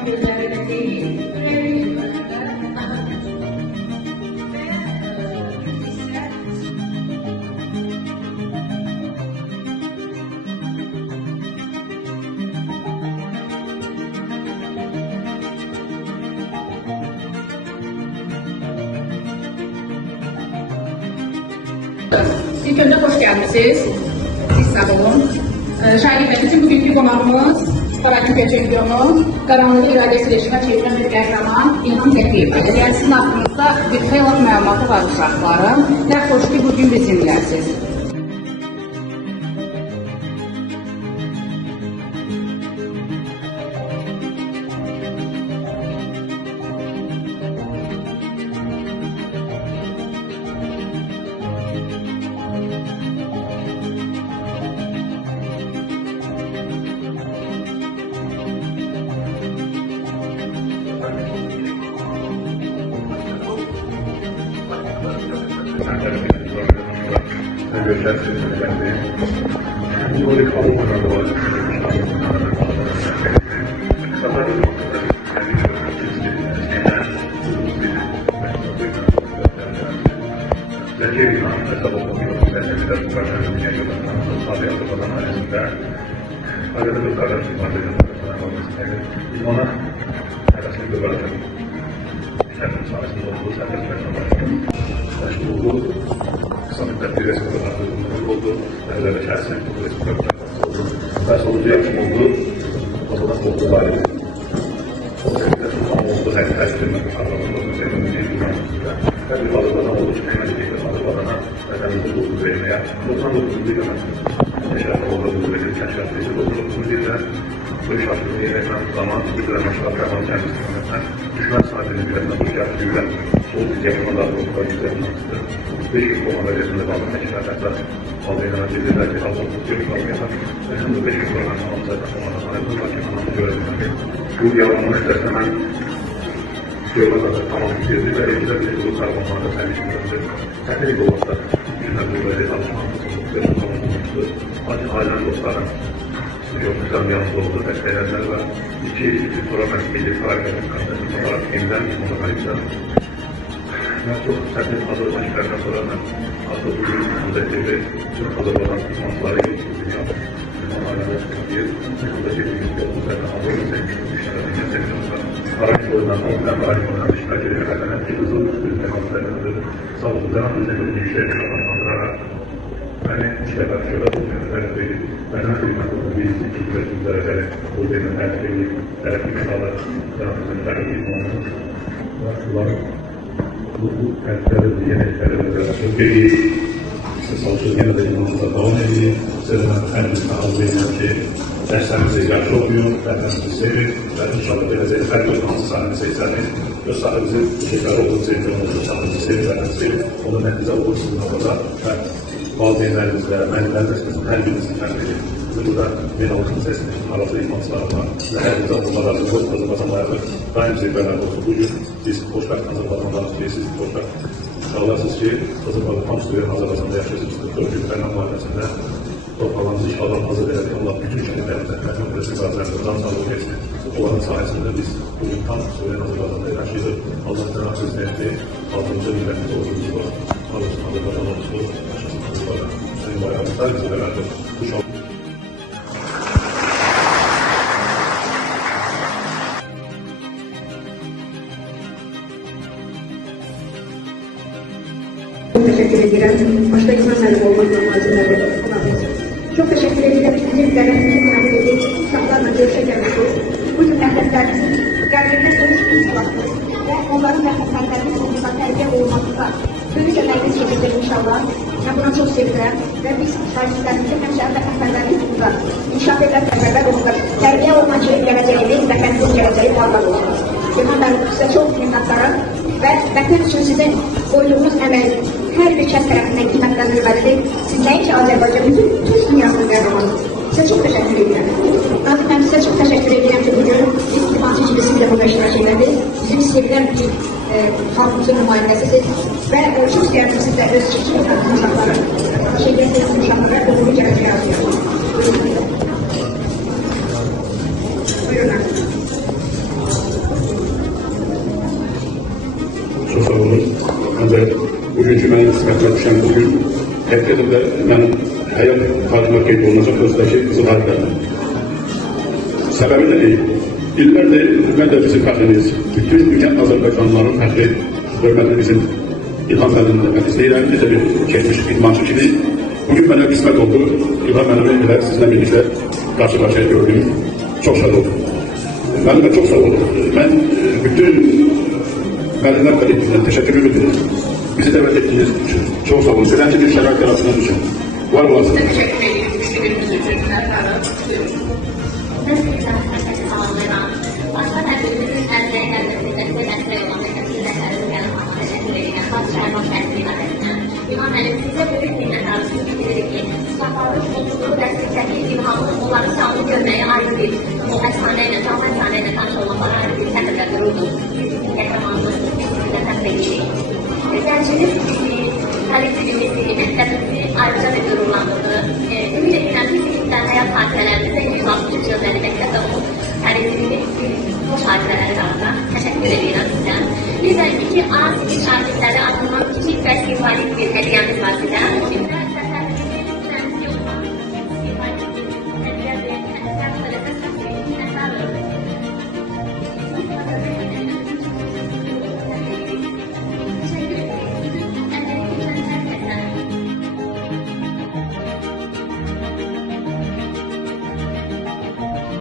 insan gözlerine değil, İlk önce hoş gelmişsiniz. Siz sağ olun. Şahitler için bugünkü konağımız, Paralimpiyat şampiyonu, qaranlığı iradesi rejimə çevirən bir qəhrəman İlham Zəkiyeva. Yəni sizin haqqınızda bir xeyli məlumatı var uşaqlarım. Nə xoş ki, bugün bizimləsiniz. Ona arasında bırakalım. Kendim sahasında olduğu serbest oldu. Kısa müddetli resim oldu. Nerelerde şahsen bu resim oldu. Ve sonucu yapım oldu. O zaman oldu bari. O sebeple sultan oldu. Her türlü anlamında üzerinde bir her bir balık adam olduğu için hemen bir balık adana vatanımızı bulduğu vermeye 99 yılında yaşayan olduğu verir. Keşfetmesi 99 yılında bu şartları yöneten zaman güzel maşallah kahraman kendisi yöneten düşman saatini bilen yapacak güven soğuk yakınmalar oluklar üzerinde 5 yıl komanda resminde bağlı meşruatlar aldığına cezirler bir altın tutuyor kalmayalar ve şimdi 5 yıl sonra zaten komanda sanatını mahkemanını görebilmek bu yalanmış hemen Yollarda tamam bitirdi ve elimizde bir yolu karbonlarda servisinde teknik olmasa günler böyle alışmanlık olmuştur. Ancak halen dostlarım yolcuklarım yanında olduğu testerenler var. İki program milli hareketin karşısında olarak yeniden ona kayıtlar. Ben çok sertlik hazırlamak çıkardan sonra ben aslında bugün özellikle çok hazırlanan uzmanları yolculuğunu yaptım. Onlarla da bir buradaki bir yolculuğunu zaten hazırlamak düşünüyorum. Araçlarından, ondan araçlarından dışına geliyor. Hemen bir hızlı üstünde kontrollerinde savunduğundan üzerinde bir şey yapmadan hani işte bak şöyle ben nasıl bir iki derecede buradayım her şeyi tarafı sağlar tarafını takip etmemiz var. Bu kentleri yeni peki çalışırken de yanımızda devam ediyor. Sizden her bir sağlayacağım şey derslerimizi yaxşı okuyor, derslerimizi sevir ve inşallah geleceğe her bir hansılarını seçseniz gösterimizi şeyler olduğunu sevdiğimiz insanımızı sevir. Onun netice olur sizin orada ve valideynlerimizle, müəllimlərimizin hər birinizin kəndiri. Bizim burada ben olsun sesini arası imanslarına ve her bir zamanlarla Azərbaycanlarla daim zirvələr olsun. Bugün biz xoşbəxt Azərbaycanlarız ki, siz xoşbəxt uşaqlarsınız ki, Azərbaycan Suriye'nin Azərbaycanda yaşayırsınız. 4 gün fərman müharibəsində torpaqlarımızı işğaldan azad elədik. Allah bütün şəhidlərimizə məhkəməsi qazilərimizdən sağlıq etsin. Onların sayəsində biz bugün tam Suriye'nin Azərbaycanda yaşayırıq. Allah Teala Prezidenti 6-cı millətimiz olduğumuz var. Arasın Azərbaycan olsun. Sayın Bayramımızlar bizi beraber bu şahı. Çok teşekkür ederim. Başta insan sahibi olmakla malzemeleri çok teşekkür ederim. Sizlere kabul edip kitaplarla görüşeceğimiz bu tür mesleklerimizin geldiğinde görüştüğümüz vakti ve onların mesleklerinin sonunda terbiye olmasında gönül emeğiniz çekecek inşallah. Ben buna çok sevinirəm ve biz şahitlerimizi hemşehrim ve efendilerimiz burada inşaat eden seferber olurlar. Terbiye olmak için geleceğimiz ve kendiniz geleceği muhakkak olsun. Ben size çok minnettarım ve vətən üçün sizin koyduğunuz emeği her bir kəs tərəfindən qiymətləndirilməlidir. Siz nəinki Azərbaycan, bütün Türk dünyasının qəhrəmanısınız. Sizə çox təşəkkür edirəm. Nazım mən sizə çox təşəkkür edirəm ki, bugün biz İdmançı Cibisi ilə burada iştirak edədik. Bizim sevilən bir xalqımızın nümayəndəsiniz və çox istəyərdim siz də öz çiftçi uşaqları, şehiyyət etsin uşaqlara uğurlu gələcək arzulayırsınız. Buyurun. yazılması prosesdeki Kızıl Harbi'den. Sebebi de değil. İllərdir, mən də bizim fəxrimiz, bütün dünya Azərbaycanlıların fəxri, hörmətli bizim İlham Fədinin mən istəyirəm, necə bir keçmiş idmançı kimi. Bugün mənə qismət oldu, İlham Fədini ilə sizinlə birlikdə qarşı-qarşıya gördüm. Çox şad oldum. Mənim də çox sağ olun. Mən bütün müəllimlər kollektivindən təşəkkür ediyorum. Bizi dəvət etdiyiniz üçün çox sağ olun. Sizdən bir şərait yaratdığınız üçün. Var olasın. Teşekkür ediyoruz. Güçlüğümüz için. Başka hepimizin elde gelmesinde destek olan teşekkür ederim. Başkanım İmam Halim size büyük minnettarız. Bildirir ki Safarlık mutluluğu desteklediği İlham'ın onları canlı görmeye ayrı bir o efsaneyle, canlı efsaneyle tanış olmaları ayrı bir sebepler durdu. Kahramanlık size tembelliği. Özelciniz hareketimizi, mektebimizi ayrıca bir durumlandırdı. Ümit edilen fizikten hayat hadiselerinde 163 yıl beri mektepte olup hareketini hoş hadiseler kaldı. Teşekkür ederim sizden. Bizden iki A sınıf şarkıları adından küçük festivallik bir